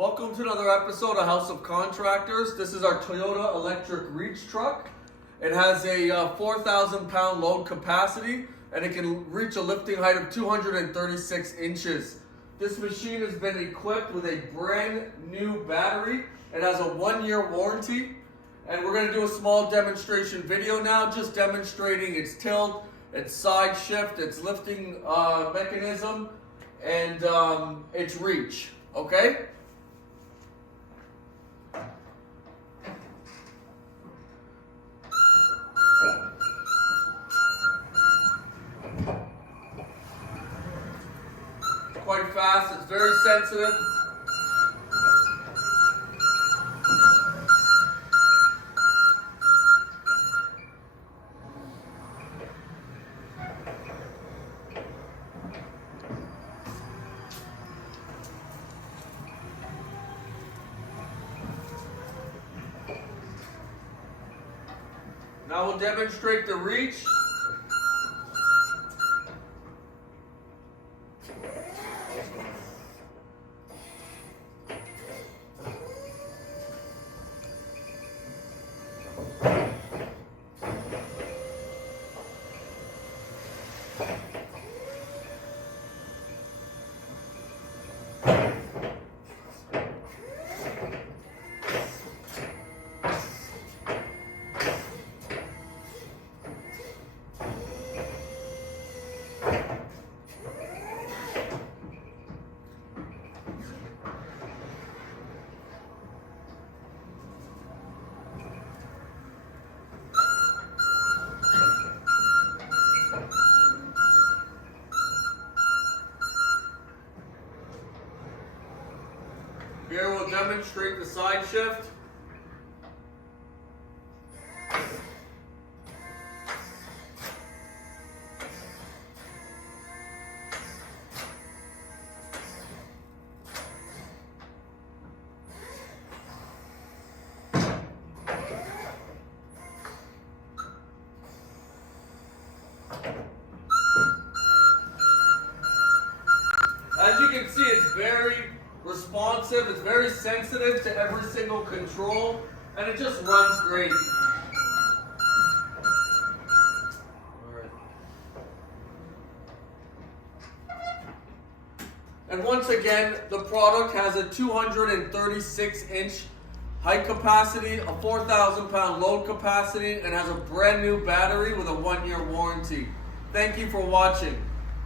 Welcome to another episode of House of Contractors. This is our Toyota electric reach truck. It has a 4,000 pound load capacity and it can reach a lifting height of 236 inches. This machine has been equipped with a brand new battery. It has a 1-year warranty, and we're going to do a small demonstration video now, just demonstrating its tilt, its side shift, its lifting mechanism, and its reach. Okay? Quite fast, it's very sensitive. Now we'll demonstrate the reach. Here we'll demonstrate the side shift. As you can see, it's very responsive, it's very sensitive to every single control, and it just runs great. And once again, the product has a 236-inch height capacity, a 4,000 pound load capacity, and has a brand new battery with a 1-year warranty. Thank you for watching.